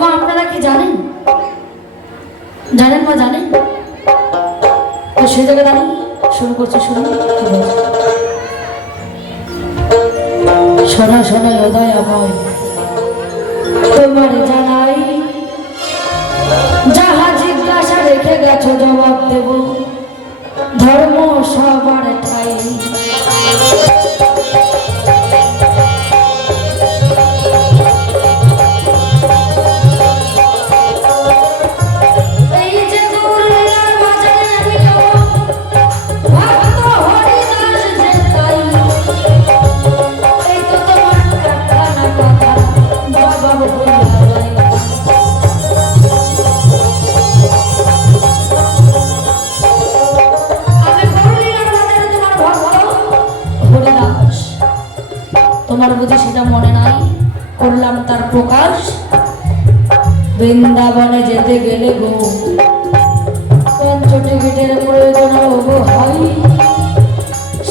মা আপনারা কি জানেন? জানেন মা, জানেন? তো জায়গায় শুরু করছে শুনুন শোনা শোনা হৃদয় আমায়। তোমার জানাই, যাহা জিজ্ঞাসা রেখে গেছো জবাব দেব। ধর্ম সবার ঠাই। বুঝি সেটা মনে নাই। করলাম তার প্রকাশ। বৃন্দাবনে যেতে গেলে গো। ছোট গেটের প্রয়োজন হয়।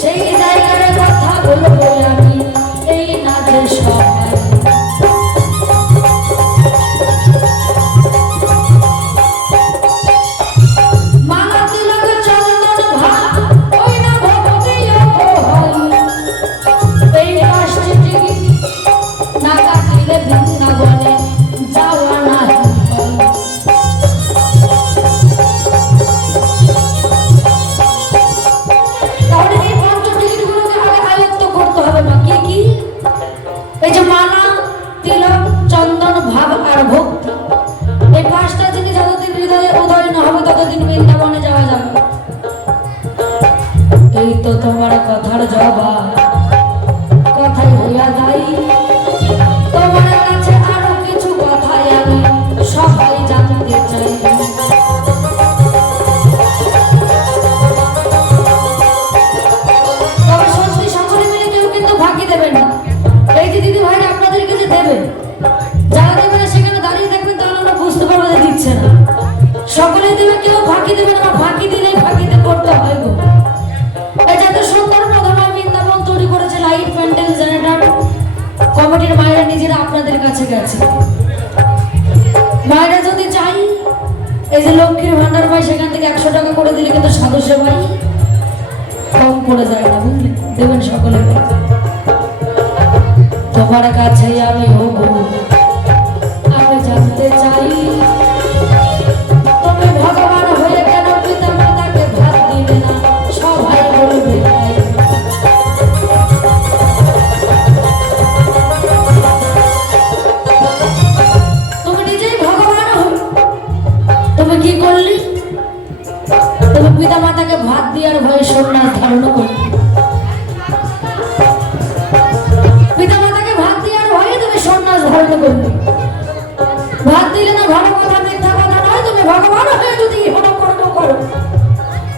সেই জায়গার কথা বলব আমি। এই নাচের সময় চন্দন ভাব আর ভক্তি এই পাঁচটা জিনিস যতদিন হৃদয়ে উদয় না হবে, ততদিন বৃন্দাবনে যাওয়া যাবে। এই তো তোমার কথার জবাব কাছে গেছে। মায়েরা যদি চাই, এই যে লক্ষ্মীর ভান্ডার পাই সেখান থেকে একশো টাকা করে দিলে কিন্তু সাধু সেবাই কম পড়ে যায় না, বুঝলি? দেবেন সকলে তোমার কাছে আমি হব। দেওয়ার ভয়ে সন্ন্যাস ধারণ করলি পিতা মাতাকে ভাত দেওয়ার ভয়ে তুমি সন্ন্যাস ধারণ করলি ভাত দিলে না ভালো কথা, মিথ্যা কথা নয়, তুমি ভগবান হয়ে যদি ইহন কর্ম করো।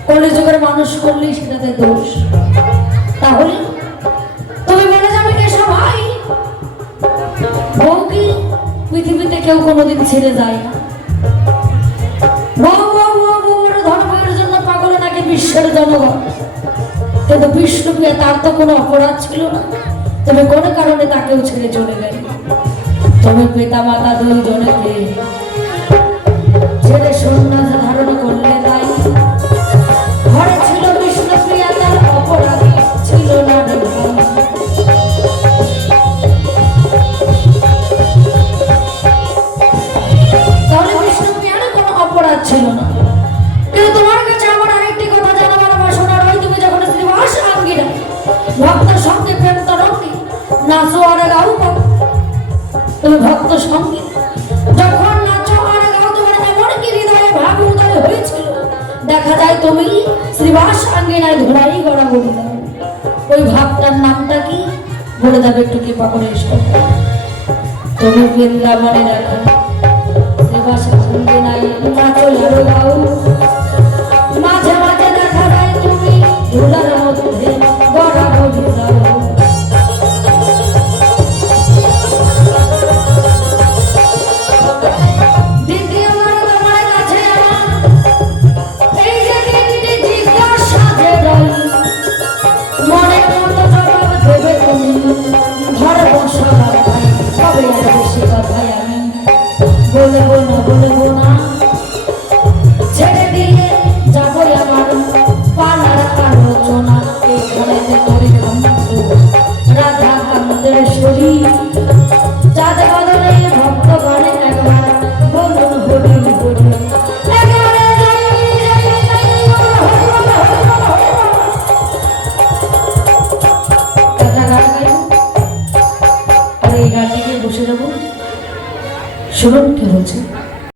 কলিযুগের মানুষ করলি সেটাতে দোষ। তাহলে তুমি বলে যাবে কে সবাই? বউ কি পৃথিবীতে কেউ কোনোদিন ছেড়ে যায় না। কিন্তু বিষ্ণুপ্রিয়া তার তো কোনো অপরাধ ছিল না। তবে কোনো কারণে তাকেও ছেড়ে চলে গেল। তবে পিতা মাতা দুই জনেকে ছেড়ে সন্ন্যাস ভক্তের সঙ্গে প্রেম তরঙ্গে নাচো আর গাও তুমি ভক্ত সঙ্গে, যখন নাচো আর গাও, তোমার এমন কি হৃদয়ে ভাব উদয় হয়েছিল? দেখা যায় তুমি শ্রীবাস আঙ্গিনায় ধরাই গড়া বলে ওই ভাবটার নামটা কি? বলে দেবে একটু কৃপা করে এসো। তুমি বৃন্দাবনে দেখো শ্রীবাসের আঙ্গিনায় নাচো আর গাও। বলব না বলব না। ছেড়ে দিয়ে যাব আমার পালার আলোচনা। এখানে রাধা কান্তের শরীর শুনুন কি হচ্ছে